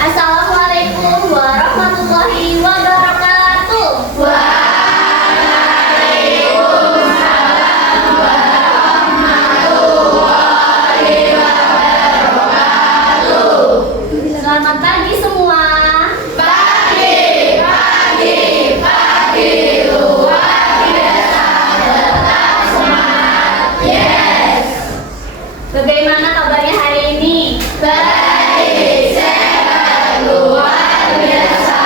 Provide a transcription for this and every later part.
Assalamualaikum warahmatullahi wabarakatuh. Waalaikumsalam warahmatullahi wabarakatuh. Selamat pagi semua. Pagi luar biasa, tetap semangat. Yes. Bagaimana kabarnya hari ini? Baik, sehat, luar biasa.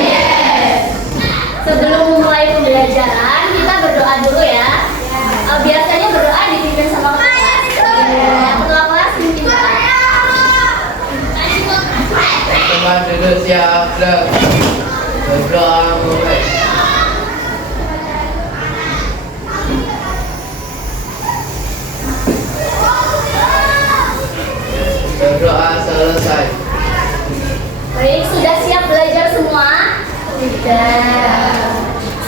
Yes. Sebelum memulai pembelajaran, kita berdoa dulu ya. Biasanya berdoa dipimpin sama ketua kelas. Ketua kelas pimpin doa. Teman duduk siap dan berdoa mulai. Berdoa selesai. Baik, sudah siap belajar semua? Sudah.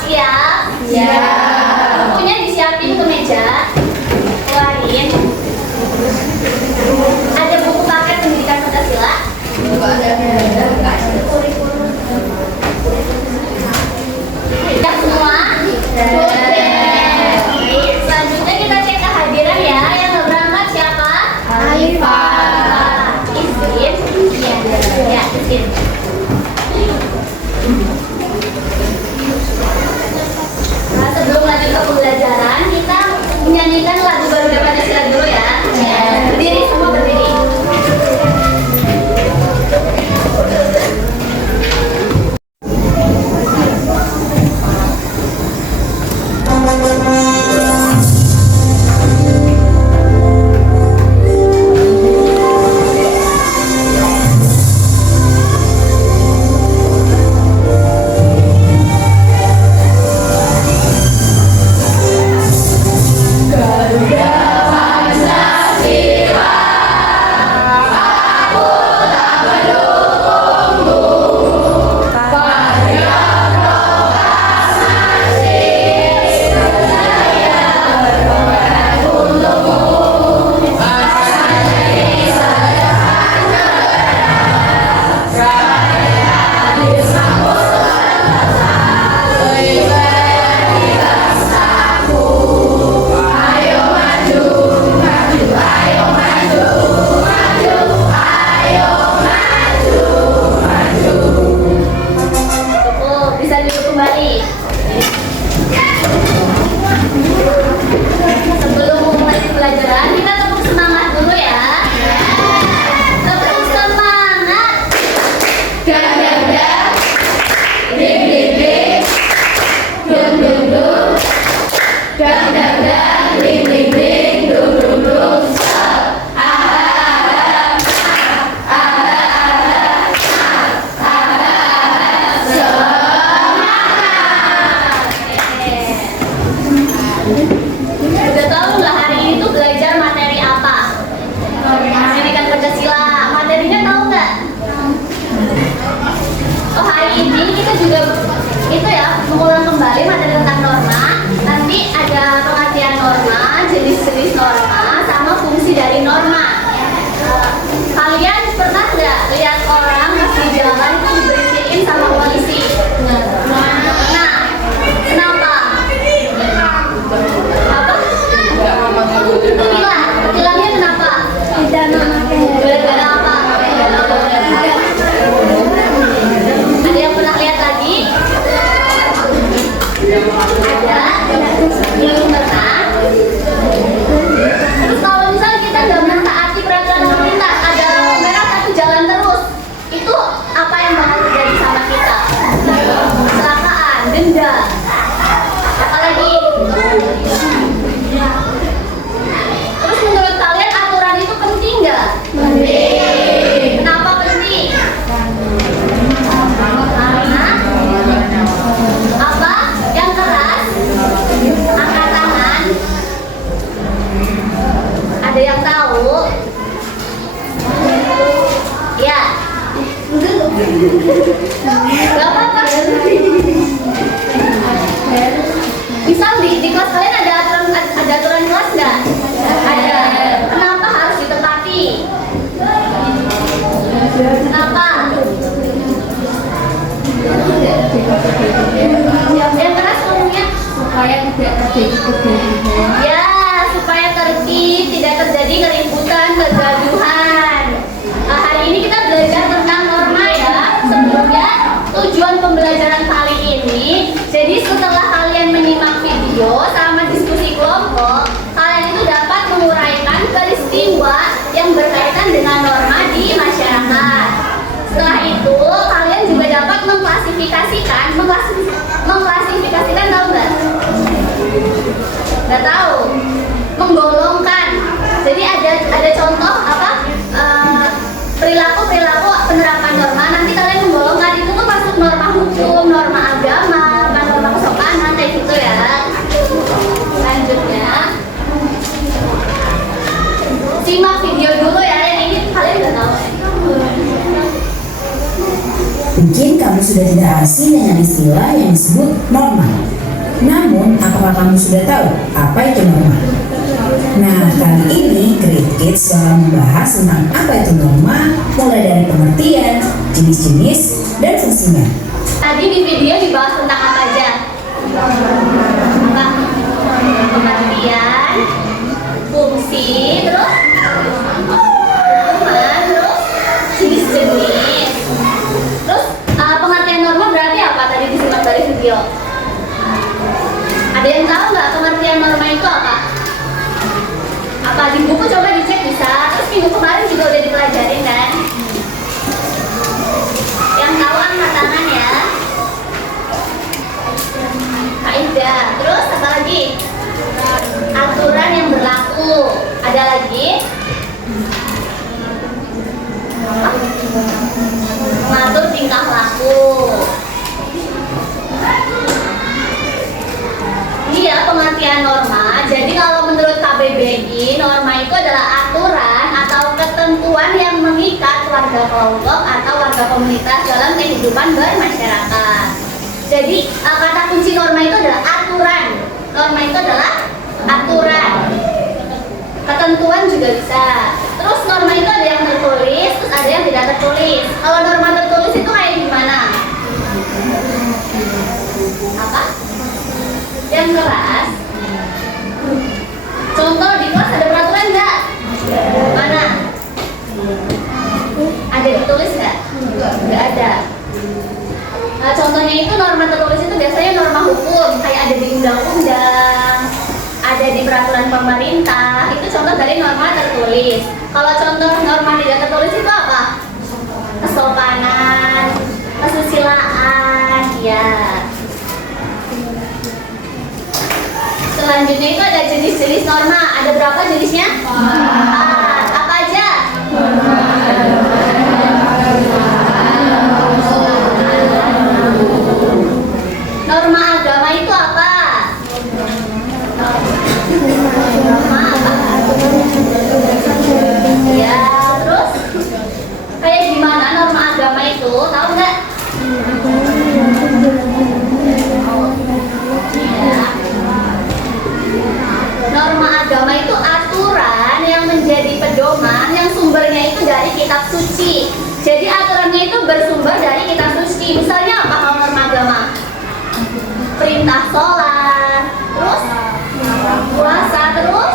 Siap? Siap. Bukunya disiapin ke meja. Keluarin. Ada buku paket pendidikan Pancasila? Siap semua? Sudah. Baik, selanjutnya kita cek kehadiran ya. Yang nggak berangkat siapa? Alifah. Izin? Ya, izin. Nah, sebelum lanjut ke pembelajaran, kita menyanyikan tahu? Ya. Gak apa-apa. Misal di kelas kalian ada aturan kelas nggak? Ada. Kenapa harus ditepati? Kenapa? Yang keras ngomongnya supaya tidak terjadi kegaduhan. Ya, supaya tertib, tidak terjadi keributan, kegaduhan. Hari ini kita belajar tentang norma ya. Sebelumnya tujuan pembelajaran kali ini, jadi setelah kalian menyimak video sama diskusi kelompok, kalian itu dapat menguraikan peristiwa yang berkaitan dengan norma di masyarakat. Setelah itu, kalian juga dapat mengklasifikasikan tahu nggak? Nggak tahu? Menggolongkan. Jadi ada contoh apa? Perilaku penerapan norma. Nanti kalian menggolongkan itu tuh masuk norma hukum, norma agama, norma kesopanan kayak gitu ya. Selanjutnya, simak video dulu ya. Yang ini kalian udah tahu. Mungkin kamu sudah tidak asing dengan istilah yang disebut norma. Namun, apakah kamu sudah tahu apa itu norma? Nah, kali ini Great Kids bakal membahas tentang apa itu norma, mulai dari pengertian, jenis-jenis, dan fungsinya. Tadi di video dibahas tentang apa aja? Apa? Pengertian, fungsi, terus hukuman, terus jenis-jenis. Terus pengertian norma berarti apa tadi disimak dari video? Ada yang tahu nggak pengertian norma itu apa? Apa di buku coba dicek bisa. Terus minggu kemarin juga udah dipelajarin kan? Yang tahu angkat tangan ya. Kaidah. Terus apa lagi? Aturan yang berlaku. Ada lagi? Apa? Mengatur tingkah laku. Iya, pengertian norma. Jadi kalau menurut KBBI, norma itu adalah aturan atau ketentuan yang mengikat warga kelompok atau warga komunitas dalam kehidupan bermasyarakat. Jadi kata kunci norma itu adalah aturan. Norma itu adalah aturan. Ketentuan juga bisa. Terus norma itu ada yang tertulis, terus ada yang tidak tertulis. Kalau norma tertulis itu kayak gimana? Apa? Yang keras. Contoh di kelas ada peraturan nggak? Mana? Ada ditulis nggak? Nggak ada. Nah, contohnya itu norma tertulis itu biasanya norma hukum, kayak ada di undang-undang, ada di peraturan pemerintah. Itu contoh dari norma tertulis. Kalau contoh norma tidak tertulis itu apa? Kesopanan, kesusilaan, ya. Selanjutnya itu ada jenis-jenis norma. Ada berapa jenisnya? 4. Apa aja? Norma agama itu apa? Norma apa? Ya, terus kayak gimana norma agama itu? Tahu nggak? Norma agama itu aturan yang menjadi pedoman yang sumbernya itu dari kitab suci. Jadi aturannya itu bersumber dari kitab suci. Misalnya apa kalau norma agama? Perintah sholat, terus puasa, terus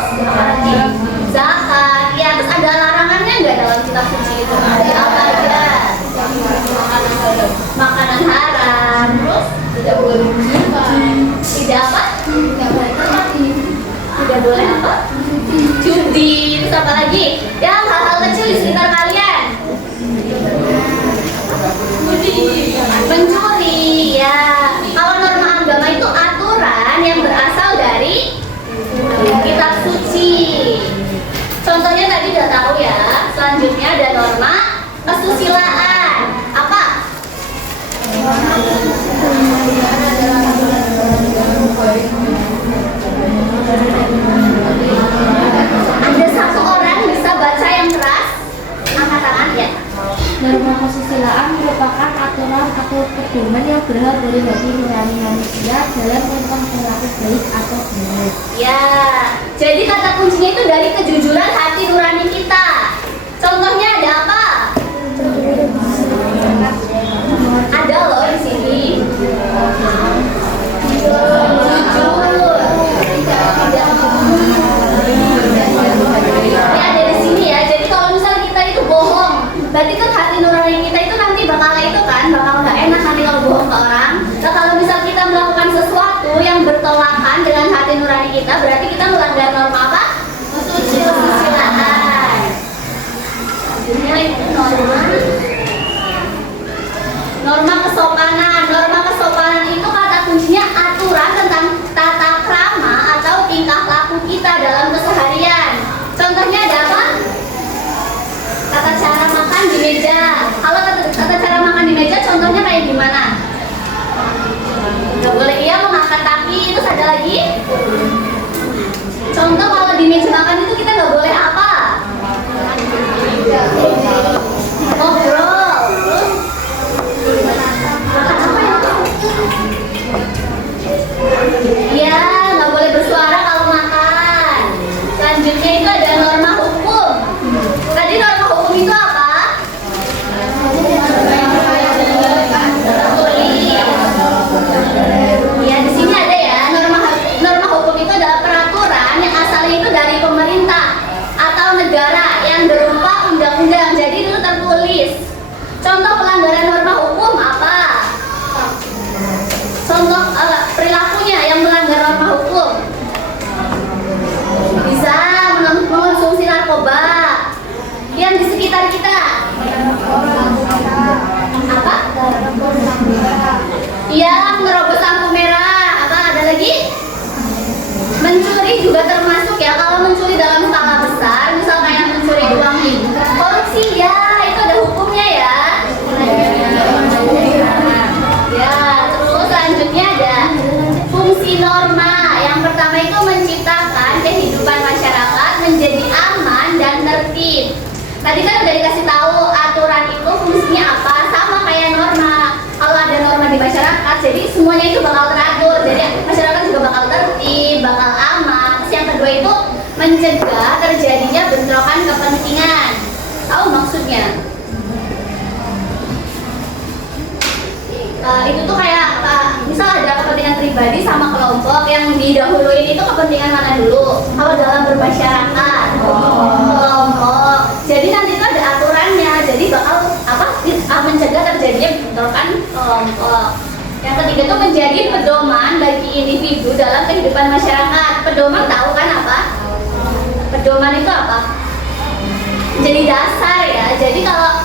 zakat. Ya, terus ada larangannya nggak dalam kitab suci itu? Ada apa aja? Makanan haram, terus tidak boleh tidak apa? Tidak boleh apa? Judi. Terus apa lagi? Yang hal-hal kecil di sekitar kalian. Mencuri. Ya. Kalau norma agama itu aturan yang berasal dari kitab suci. Contohnya tadi udah tahu ya. Selanjutnya ada norma kesusilaan. Apa? Ada satu orang bisa pedoman yang berasal dari hati nurani manusia dalam tentang perilaku baik atau buruk. Ya, jadi kata kuncinya itu dari kejujuran hati nurani kita. Contohnya ada apa? Ada loh di sini. Ini ada di sini ya. Jadi kalau misal kita itu bohong, berarti kan hati nurani kita itu nanti bakal itu kan, bakal nggak enak nanti kalau bohong ke orang. Nah kalau misal kita melakukan sesuatu yang bertolakan dengan hati nurani kita, berarti kita melanggar norma apa? Kesusilaan. Ini itu norma kesopanan. Norma kesopanan itu kata kuncinya aturan tentang tata krama atau tingkah laku kita dalam keseharian. Contohnya ada apa? Tata cara makan di meja. Kalau tata cara makan di meja contohnya kayak gimana? Nggak boleh iya mengangkat kaki. Terus ada lagi? Contoh kalau di meja makan itu kita nggak boleh apa? Ngobrol. Ya, nggak boleh bersuara kalau makan. Selanjutnya itu ada norma hukum. Tadi norma hukum itu apa? Ya, di sini ada ya. Norma hukum itu adalah peraturan yang asalnya itu dari pemerintah atau negara yang berupa undang-undang. Jadi itu tertulis. Contoh pelanggaran norma hukum apa? Contoh perilakunya yang melanggar norma hukum. Bisa mengonsumsi narkoba yang di sekitar kita. Apa? Iya, menerobos lampu merah. Apa ada lagi? Mencuri juga termasuk ya. Kalau mencuri dalam skala besar, misal kayak mencuri uang ibu, korupsi ya, itu ada hukumnya ya. Ya, terus selanjutnya ada fungsi norma. Yang pertama itu menciptakan kehidupan masyarakat menjadi aman dan tertib. Tadi kan udah dikasih tahu aturan itu fungsinya apa, sama kayak norma. Kalau ada norma di masyarakat, jadi semuanya itu bakal teratur. Jadi masyarakat juga bakal tertib, bakal aman. Terus yang kedua itu mencegah terjadinya bentrokan kepentingan. Tahu maksudnya? Itu tuh kayak misal ada kepentingan pribadi sama kelompok, yang didahuluin itu kepentingan mana dulu? Kalau dalam bermasyarakat, kelompok. Jadi nanti itu ada aturannya. Jadi bakal mencegah terjadinya bentrokan kelompok. Yang ketiga itu menjadi pedoman bagi individu dalam kehidupan masyarakat. Pedoman tahu kan apa? Pedoman itu apa? Jadi dasar ya. Jadi kalau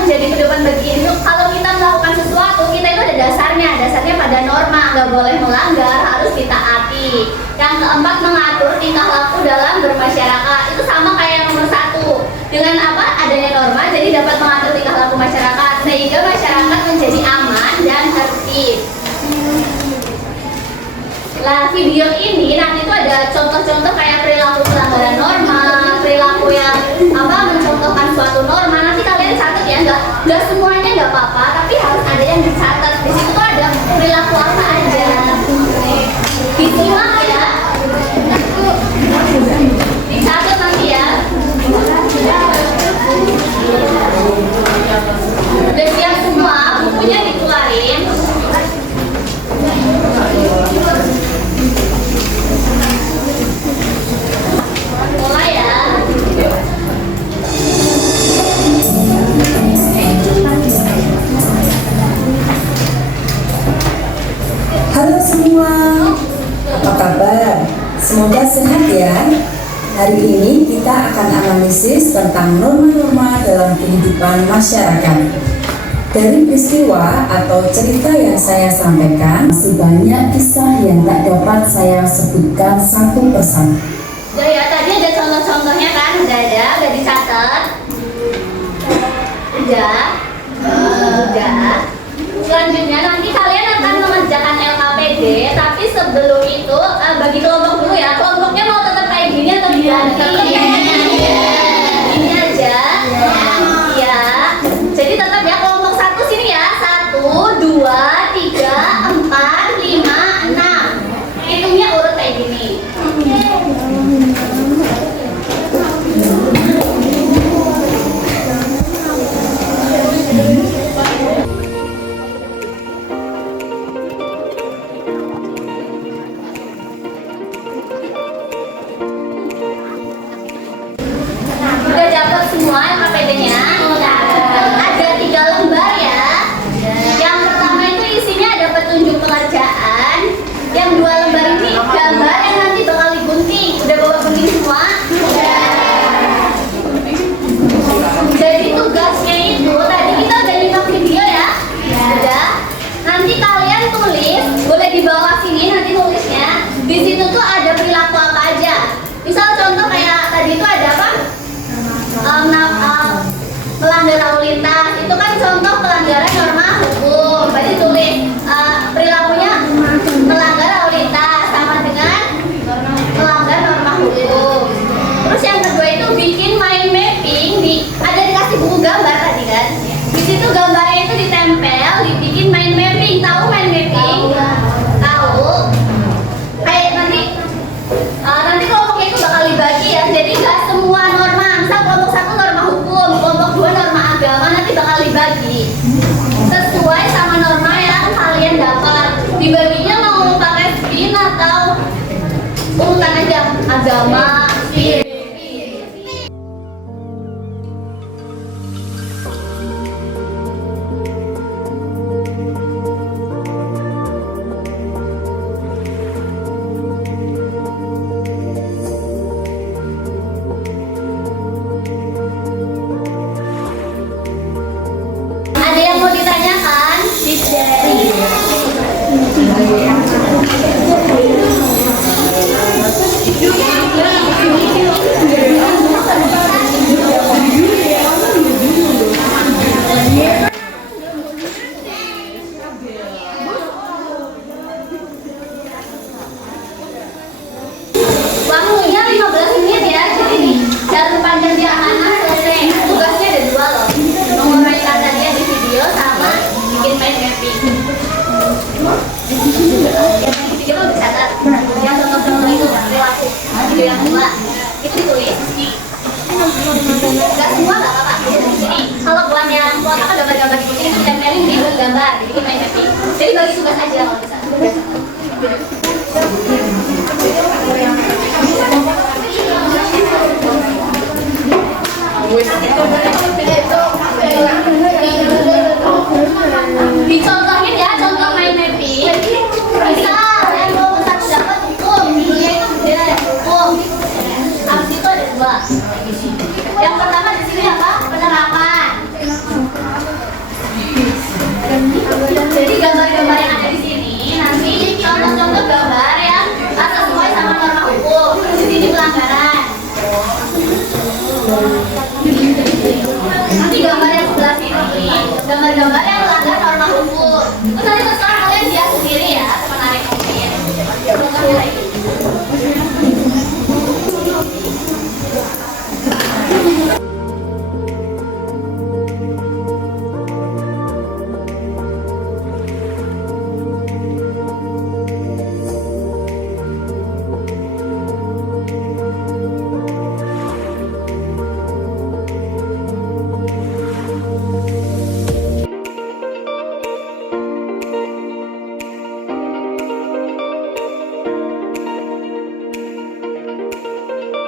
menjadi pedoman bagi individu, kalau kita melakukan sesuatu, kita itu ada dasarnya pada norma, nggak boleh melanggar, harus ditaati. Yang keempat, mengatur tingkah laku dalam bermasyarakat. Itu sama kayak yang nomor 1. Dengan adanya norma, jadi dapat mengatur tingkah laku masyarakat sehingga masyarakat menjadi aman dan tertib. Lah, video ini nanti tuh ada contoh-contoh kayak perilaku pelanggaran norma, perilaku yang mencontohkan suatu norma. Nanti kalian catat ya, nggak semuanya nggak apa-apa, tapi harus ada yang dicatat. Di situ tuh ada perilaku apa aja. Disimak ya, dicatat nanti ya. Udah siap semua, bukunya dikeluarin. Mulai ya. Halo semua, apa kabar? Semoga sehat ya. Hari ini kita akan analisis tentang norma-norma dalam kehidupan masyarakat. Dari peristiwa atau cerita yang saya sampaikan, masih banyak kisah yang tak dapat saya sebutkan satu persatu. Udah ya, tadi ada contoh-contohnya kan? Udah dicatat? Udah. Selanjutnya nanti kalian akan mengerjakan LKPD, tapi sebelum itu bagi kelompok dulu ya. Kelompoknya mau tetap kayak gini atau diganti? Ini aja. Ya. Jadi tetap ya kelompok 1 sini ya. 1, 2, tugasnya ada 3 lembar ya. Yang pertama itu isinya ada petunjuk pengerjaan. Yang 2 lembar ini gambar yang nanti bakal digunting. Udah bawa gunting semua? Jadi tugasnya itu tadi kita udah nyimak video ya. Udah. Nanti kalian tulis, boleh di bawah sini nanti tulisnya. Di situ tuh ada perilaku apa aja. Misal contoh kayak tadi itu ada apa? Melanggar lalu lintas. Itu kan contoh pelanggaran norma hukum. Berarti tulis perilakunya melanggar lalu lintas sama dengan melanggar norma hukum. Terus yang kedua itu bikin mind mapping ada dikasih buku gambar tadi kan. Di situ gambarnya itu ditempel, dibikin mind mapping. Tahu mind mapping? Tahu. Kayak nanti kelompoknya itu bakal dibagi ya. Jadi nggak semua norma. Misal kelompok 1 norma hukum, kelompok 2 norma agama, nanti bakal dibagi sesuai sama norma yang kalian dapat. Dibaginya mau pakai spin atau urutan aja agama, spin. Ada yang mau ditanyakan? Waktunya 15 menit ya, jadi jangan panjang dia anak selesai. Tugasnya ada 2 loh, menguraikan tadi yang di video sama bikin mind mapping. Yang di video udah catat, yang contoh-contoh itu perilaku. Video yang 2 itu ditulis. Gak semua gak apa-apa. Jadi kalau buat yang kotak gambar-gambar itu tempelin di gambar, bikin mind mapping. Jadi bagi tugas aja kalau bisa. Dicontohin ya, contoh mind mapping. Misal yang mau satu dapat hukum, dulunya itu dia ada hukum. Habis itu ada 2. Yang pertama di sini apa? Penerapan. Jadi gambar-gambar yang ada di sini nanti contoh-contoh gambar yang sesuai sama norma hukum. Di sini pelanggaran. Nanti gambar yang sebelah sini gambar-gambar yang melanggar norma hukum. Terus nanti terserah kalian lihat sendiri ya, menarik mungkin.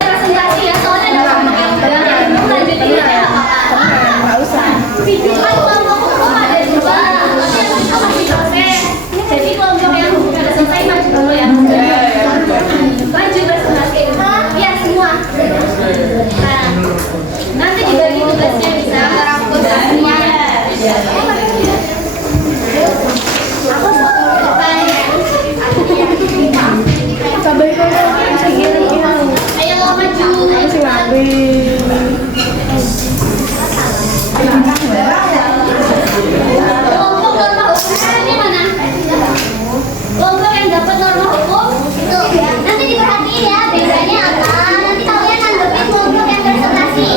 Presentasi ya, soalnya ada kelompok yang udah lanjutin aja nggak apa-apa. Nggak usah. Kan kelompok hukum ada 2, tapi yang itu masih proses. Jadi kelompok yang hukum udah selesai maju dulu ya. Maju presentasi. Iya semua. Nah, nanti dibagi tugasnya bisa merangkul semuanya. Ayo mau maju. Kelompok norma hukum ini mana? Kelompok yang dapat norma hukum itu nanti diperhatiin ya bedanya apa. Nanti kalian nanggepin kelompok yang presentasi.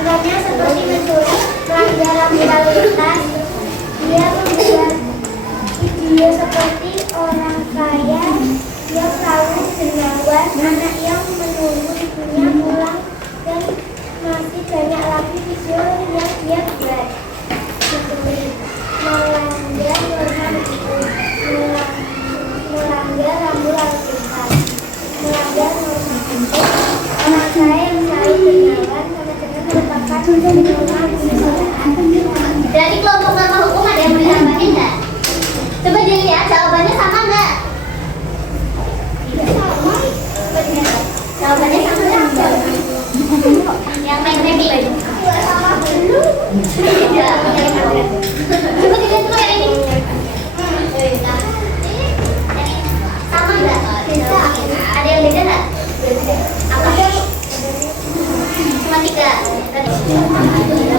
Contohnya seperti mencuri, melanggar rambu lalu lintas. Dia membuat video seperti orang kaya yang selalu dermawan, anak yang menunggu ibunya pulang, dan masih banyak lagi video yang dia buat. Melanggar rambu lalu lintas, melanggar norma hidup. Orang kaya yang selalu dermawan kadang-kadang merupakan norma kesetaraan. Dari kelompok norma hukum ada yang mau ditambahin nggak? Coba dilihat jawabannya sama nggak? Sama. Jawabannya sama nggak? Yang main-main lagi. Sama belum. Tidak. Coba dilihat dulu yang ini. Sama nggak? Ada yang beda nggak? Apa? Cuma 3.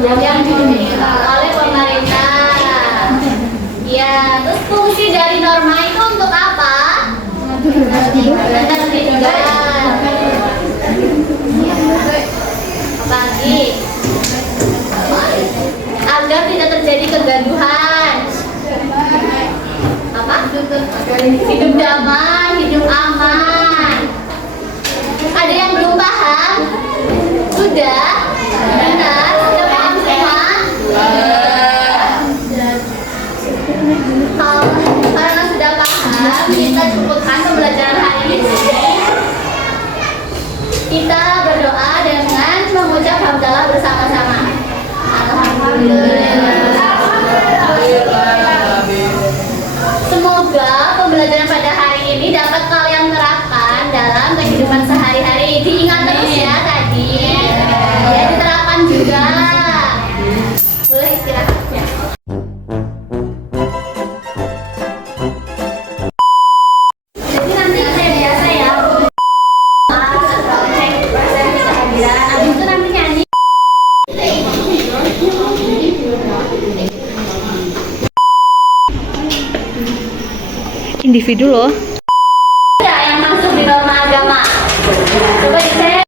yang dimiliki oleh pemerintah. Ya, terus fungsi dari norma itu untuk apa? Menerbitkan. Apalagi? Agar tidak terjadi kegaduhan. Apa? Hidup damai, hidup aman. Ada yang belum paham? Sudah? Benar? Sudah paham semua? Karena sudah paham, kita cukupkan pembelajaran hari ini. Kita berdoa dengan mengucap hamdalah bersama-sama. Alhamdulillah. Semoga pembelajaran pada hari ini dapat kalian terapkan dalam kehidupan sehari-hari. Diingat terus ya tadi. Ya, diterapkan juga. Boleh istirahat ya. Jadi nanti kayak biasa ya. Cek persentase kehadiran. Habis itu nanti nyanyi. Individu loh. Ada yang masuk di norma agama. Coba dicek.